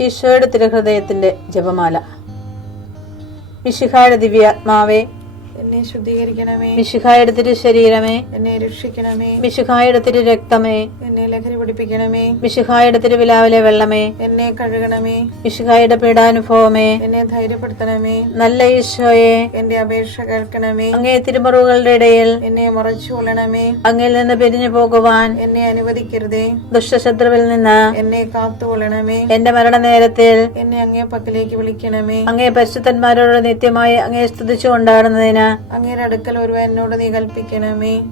ഈശോയുടെ തിരുഹൃദയത്തിന്റെ ജപമാല. മിശിഹായുടെ ദിവ്യാത്മാവേ, എന്നെ ശുദ്ധീകരിക്കണമേ. മിശിഹായുടെ തിരു ശരീരമേ, എന്നെ രക്ഷിക്കണമേ. മിശിഹായുടെ തിരു രക്തമേ, എന്നെ ലഹരി പിടിപ്പിക്കണമേ. മിശിഹായുടെ തിരുവിലാവിലെ വെള്ളമേ, എന്നെ കഴുകണമേ. മിശിഹായുടെ പീഡാനുഭവമേ, എന്നെ ധൈര്യപ്പെടുത്തണമേ. നല്ല ഈശോയെ, എന്റെ അപേക്ഷ കേൾക്കണമേ. അങ്ങേ തിരുമുറിവുകളുടെ ഇടയിൽ എന്നെ മറച്ചു കൊള്ളണമേ. അങ്ങിൽ നിന്ന് പിരിഞ്ഞു പോകുവാൻ എന്നെ അനുവദിക്കരുതേ. ദുഷ്ടശത്രുവിൽ നിന്ന് എന്നെ കാത്തുകൊള്ളണമേ. എന്റെ മരണനേരത്തിൽ എന്നെ അങ്ങേ പക്കലേക്ക് വിളിക്കണമേ. അങ്ങേ പരിശുദ്ധന്മാരോട് നിത്യമായി അങ്ങേ സ്തുതിച്ചു കൊണ്ടാടുന്നതിന് അങ്ങയുടെ അടുക്കൽ ഒരുവൻ എന്നോട് നീ കൽപ്പിക്കണമേ.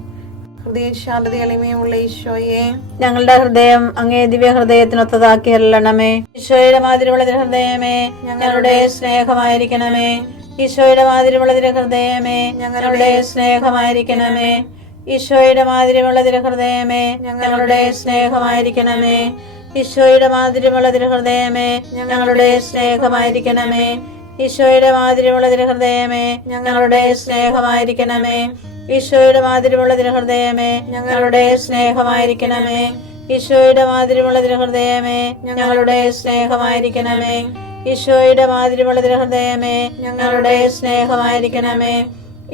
ഹൃദയശാന്തത എളിമയുള്ള ഈശോയെ, ഞങ്ങളുടെ ഹൃദയം അങ്ങേ ദിവ്യ ഹൃദയത്തിനൊത്തതാക്കി അരുളണമേ. ഈശോയുടെ മാതിരിയുള്ള ഹൃദയമേ, ഞങ്ങളുടെ സ്നേഹമായിരിക്കണമേ. ഈശോയുടെ മാതിരിയുള്ള ഹൃദയമേ, ഞങ്ങളുടെ സ്നേഹമായിരിക്കണമേ. ഈശോയുടെ മാതിരിയുള്ള ഹൃദയമേ, ഞങ്ങളുടെ സ്നേഹമായിരിക്കണമേ. ഈശോയുടെ മാതിരിയുള്ള ഹൃദയമേ, ഞങ്ങളുടെ സ്നേഹമായിരിക്കണമേ. ഈശോയുടെ മാതിരിയുള്ള ഹൃദയമേ, ഞങ്ങളുടെ സ്നേഹമായിരിക്കണമേ. ഈശോയുടെ മാതിരിയുള്ള ഹൃദയമേ, ഞങ്ങളുടെ സ്നേഹമായിരിക്കണമേ. ഈശോയുടെ മാതിരിയുള്ള ഹൃദയമേ, ഞങ്ങളുടെ സ്നേഹമായിരിക്കണമേ. ഈശോയുടെ മാതിരിയുള്ള ഹൃദയമേ, ഞങ്ങളുടെ സ്നേഹമായിരിക്കണമേ.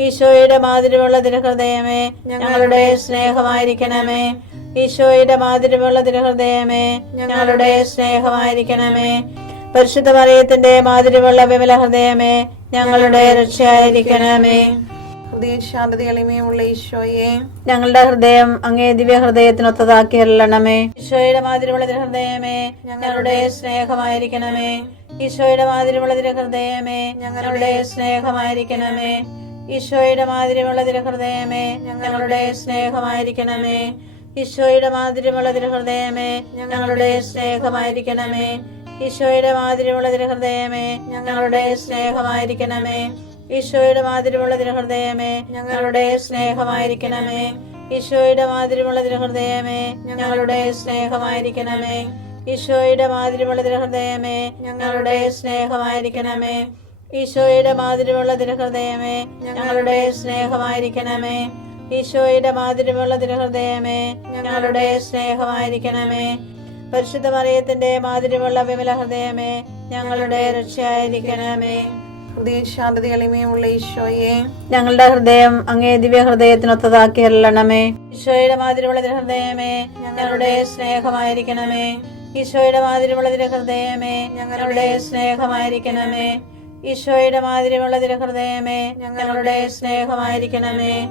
ഈശോയുടെ മാതിരിയുള്ള ഹൃദയമേ, ഞങ്ങളുടെ സ്നേഹമായിരിക്കണമേ. ഈശോയുടെ മാതിരിയുള്ള ഹൃദയമേ, ഞങ്ങളുടെ സ്നേഹമായിരിക്കണമേ. പരിശുദ്ധ മറിയത്തിന്റെ മാതിരിയുള്ള വിമല ഹൃദയമേ, ഞങ്ങളുടെ രക്ഷയായിരിക്കണമേ. ഹൃദയശാന്തത എളിമയുള്ള ഈശോയെ, ഞങ്ങളുടെ ഹൃദയം അങ്ങേ ദിവ്യ ഹൃദയത്തിനൊത്തതാക്കി അരുളണമേ. ഈശോയുടെ മാതിരിയുള്ള ഹൃദയമേ, ഞങ്ങളുടെ സ്നേഹമായിരിക്കണമേ. ഈശോയുടെ മാതിരിയുള്ള ഹൃദയമേ, ഞങ്ങളുടെ സ്നേഹമായിരിക്കണമേ. ഈശോയുടെ മാതിരിയുള്ള ഹൃദയമേ, ഞങ്ങളുടെ സ്നേഹമായിരിക്കണമേ. ഈശോയുടെ മാതിരിയുള്ള ഹൃദയമേ, ഞങ്ങളുടെ സ്നേഹമായിരിക്കണമേ. ഈശോയുടെ മാതിരിയുള്ള ഹൃദയമേ, ഞങ്ങളുടെ സ്നേഹമായിരിക്കണമേ. ഈശോയുടെ മാതിരിയുള്ള ഹൃദയമേ, ഞങ്ങളുടെ സ്നേഹമായിരിക്കണമേ. ഈശോയുടെ മാതിരിയുള്ള ഹൃദയമേ, ഞങ്ങളുടെ സ്നേഹമായിരിക്കണമേ. ഈശോയുടെ മാതിരിയുള്ള ഹൃദയമേ, ഞങ്ങളുടെ സ്നേഹമായിരിക്കണമേ. ഈശോയുടെ മാതിരിയുള്ള ഹൃദയമേ, ഞങ്ങളുടെ സ്നേഹമായിരിക്കണമേ. ഈശോയുടെ മാതിരിയുള്ള ഹൃദയമേ, ഞങ്ങളുടെ സ്നേഹമായിരിക്കണമേ. പരിശുദ്ധ മറിയത്തിന്റെ മാതിരിയുള്ള വിമല ഹൃദയമേ, ഞങ്ങളുടെ രക്ഷയായിരിക്കണമേ. ഹൃദയശാന്തത എളിമയുള്ള ഈശോയെ, ഞങ്ങളുടെ ഹൃദയം അങ്ങേ ദിവ്യ ഹൃദയത്തിനൊത്തതാക്കി അരുളണമേ. ഈശോയുടെ മാതിരിയുള്ള ഹൃദയമേ, ഞങ്ങളുടെ സ്നേഹമായിരിക്കണമേ. ഈശോയുടെ മാതിരിയുള്ള ഹൃദയമേ, ഞങ്ങളുടെ സ്നേഹമായിരിക്കണമേ. ഈശോയുടെ മാതിരിയുള്ള ഹൃദയമേ, ഞങ്ങളുടെ സ്നേഹമായിരിക്കണമേ.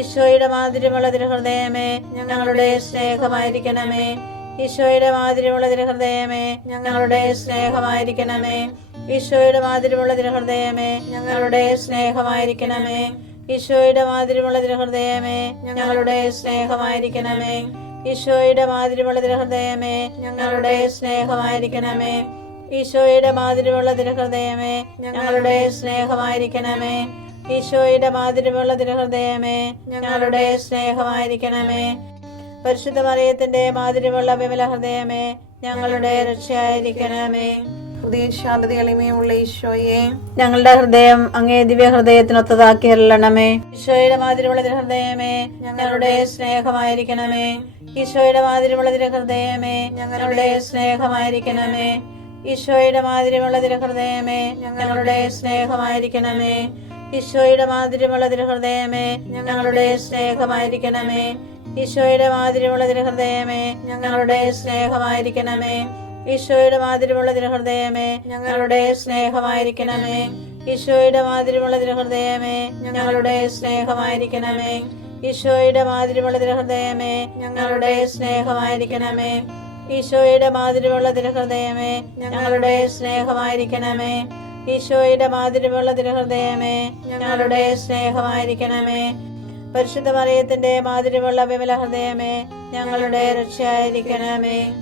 ഈശോയുടെ മാതിരിയുള്ള ഹൃദയമേ, ഞങ്ങളുടെ സ്നേഹമായിരിക്കണമേ. ഈശോയുടെ മാതിരിയുള്ള ഹൃദയമേ, ഞങ്ങളുടെ സ്നേഹമായിരിക്കണമേ. ഈശോയുടെ മാതിരിയുള്ള ഹൃദയമേ, ഞങ്ങളുടെ സ്നേഹമായിരിക്കണമേ. ഈശോയുടെ മാതിരിയുള്ള ഹൃദയമേ, ഞങ്ങളുടെ സ്നേഹമായിരിക്കണമേ. ഈശോയുടെ മാതിരിയുള്ള ഹൃദയമേ, ഞങ്ങളുടെ സ്നേഹമായിരിക്കണമേ. ഈശോയുടെ മാതിരിയുള്ള ഹൃദയമേ, ഞങ്ങളുടെ സ്നേഹമായിരിക്കണമേ. ഈശോയുടെ മാതിരിയുള്ള ഹൃദയമേ, ഞങ്ങളുടെ സ്നേഹമായിരിക്കണമേ. പരിശുദ്ധ മറിയത്തിന്റെ മാതിരിയുള്ള വിമല ഹൃദയമേ, ഞങ്ങളുടെ രക്ഷയായിരിക്കണമേ. ഹൃദയശാന്തത എളിമയുള്ള ഈശോയെ, ഞങ്ങളുടെ ഹൃദയം അങ്ങേ ദിവ്യ ഹൃദയത്തിനൊത്തതാക്കി അരുളണമേ. ഈശോയുടെ മാതിരിയുള്ള ഹൃദയമേ, ഞങ്ങളുടെ സ്നേഹമായിരിക്കണമേ. ഈശോയുടെ മാതിരിയുള്ള ഹൃദയമേ, ഞങ്ങളുടെ സ്നേഹമായിരിക്കണമേ. ഈശോയുടെ മാതിരിയുള്ള ഹൃദയമേ, ഞങ്ങളുടെ സ്നേഹമായിരിക്കണമേ. ഈശോയുടെ മാതിരിയുള്ള ഹൃദയമേ, ഞങ്ങളുടെ സ്നേഹമായിരിക്കണമേ. ഈശോയുടെ മാതിരിയുള്ള ഹൃദയമേ, ഞങ്ങളുടെ സ്നേഹമായിരിക്കണമേ. ഈശോയുടെ മാതിരിയുള്ള ഹൃദയമേ, ഞങ്ങളുടെ സ്നേഹമായിരിക്കണമേ. ഈശോയുടെ മാതിരിയുള്ള ഹൃദയമേ, ഞങ്ങളുടെ സ്നേഹമായിരിക്കണമേ. ഈശോയുടെ മാതിരിയുള്ള ഹൃദയമേ, ഞങ്ങളുടെ സ്നേഹമായിരിക്കണമേ. ഈശോയുടെ മാതിരിയുള്ള ഹൃദയമേ, ഞങ്ങളുടെ സ്നേഹമായിരിക്കണമേ. ഈശോയുടെ മാതിരിയുള്ള ഹൃദയമേ, ഞങ്ങളുടെ സ്നേഹമായിരിക്കണമേ. പരിശുദ്ധ മറിയത്തിന്റെ മാതിരിയുള്ള വിമല ഹൃദയമേ, ഞങ്ങളുടെ രക്ഷയായിരിക്കണമേ.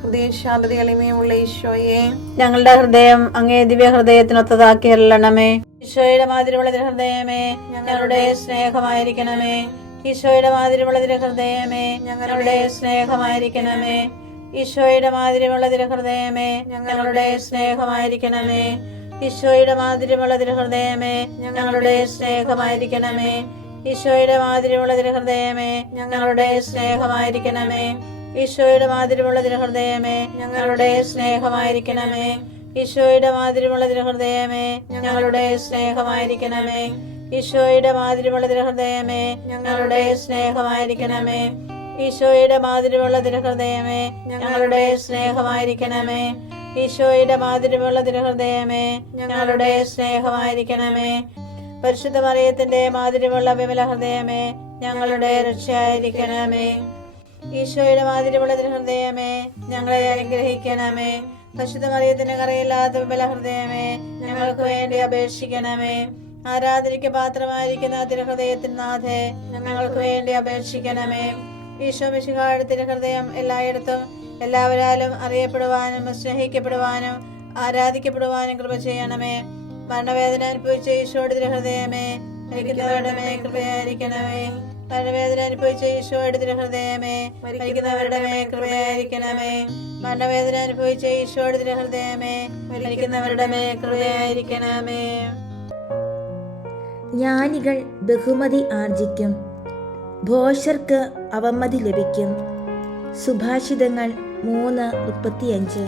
ഹൃദയശാന്തത എളിമയുള്ള ഈശോയെ, ഞങ്ങളുടെ ഹൃദയം അങ്ങേ ദിവ്യ ഹൃദയത്തിനൊത്തതാക്കി അരുളണമേ. ഈശോയുടെ മാതിരിയുള്ള ഹൃദയമേ, ഞങ്ങളുടെ സ്നേഹമായിരിക്കണമേ. ഈശോയുടെ മാതിരിയുള്ള ഹൃദയമേ, ഞങ്ങളുടെ സ്നേഹമായിരിക്കണമേ. ഈശോയുടെ മാതിരിയുള്ള ഹൃദയമേ, ഞങ്ങളുടെ സ്നേഹമായിരിക്കണമേ. ഈശോയുടെ മാതിരിയുള്ള ഹൃദയമേ, ഞങ്ങളുടെ സ്നേഹമായിരിക്കണമേ. ഈശോയുടെ മാതിരിയുള്ള ഹൃദയമേ, ഞങ്ങളുടെ സ്നേഹമായിരിക്കണമേ. ഈശോയുടെ മാതിരിയുള്ള തിരുഹൃദയമേ ഞങ്ങളുടെ സ്നേഹമായിരിക്കണമേ. ഈശോയുടെ മാതിരിയുള്ള തിരുഹൃദയമേ ഞങ്ങളുടെ സ്നേഹമായിരിക്കണമേ. ഈശോയുടെ മാതിരിയുള്ള തിരുഹൃദയമേ ഞങ്ങളുടെ സ്നേഹമായിരിക്കണമേ. ഈശോയുടെ മാതിരിയുള്ള തിരുഹൃദയമേ ഞങ്ങളുടെ സ്നേഹമായിരിക്കണമേ. ഈശോയുടെ മാതിരിയുള്ള തിരുഹൃദയമേ ഞങ്ങളുടെ സ്നേഹമായിരിക്കണമേ. പരിശുദ്ധ മറിയത്തിന്റെ മാതിരിയുള്ള വിമല ഹൃദയമേ ഞങ്ങളുടെ രക്ഷയായിരിക്കണമേ. ഈശോയുടെ മാതിരിയുള്ള തിരുഹൃദയമേ ഞങ്ങളെ അനുഗ്രഹിക്കണമേ. പരിശുദ്ധ മറിയത്തിന്റെ കറയില്ലാത്ത വിമല ഹൃദയമേ ഞങ്ങൾക്ക് വേണ്ടി അപേക്ഷിക്കണമേ. ആരാധനയ്ക്ക് പാത്രമായിരിക്കുന്ന തിരുഹൃദയത്തിന് നാഥേ ഞങ്ങൾക്ക് വേണ്ടി അപേക്ഷിക്കണമേ. ഈശോ മിശിഹായുടെ തിരുഹൃദയം എല്ലായിടത്തും എല്ലാവരാലും അറിയപ്പെടുവാനും സ്നേഹിക്കപ്പെടുവാനും ആരാധിക്കപ്പെടുവാനും കൃപ ചെയ്യണമേ. മരണവേദന അനുഭവിച്ച ഈശോയുടെ തിരുഹൃദയമേ മരിക്കുന്നവരുടെ മേൽ കൃപയായിരിക്കണമേ. മരണവേദന അനുഭവിച്ച ഈശോയുടെ തിരുഹൃദയമേ മരിക്കുന്നവരുടെ മേൽ കൃപയായിരിക്കണമേ. മരണവേദന അനുഭവിച്ച ഈശോയുടെ തിരുഹൃദയമേ മരിക്കുന്നവരുടെ മേൽ കൃപയായിരിക്കണമേ. ജ്ഞാനികൾ ബഹുമതി ആർജിക്കും, ഭോഷർക്ക് അവമതി ലഭിക്കും. സുഭാഷിതങ്ങൾ 3:35.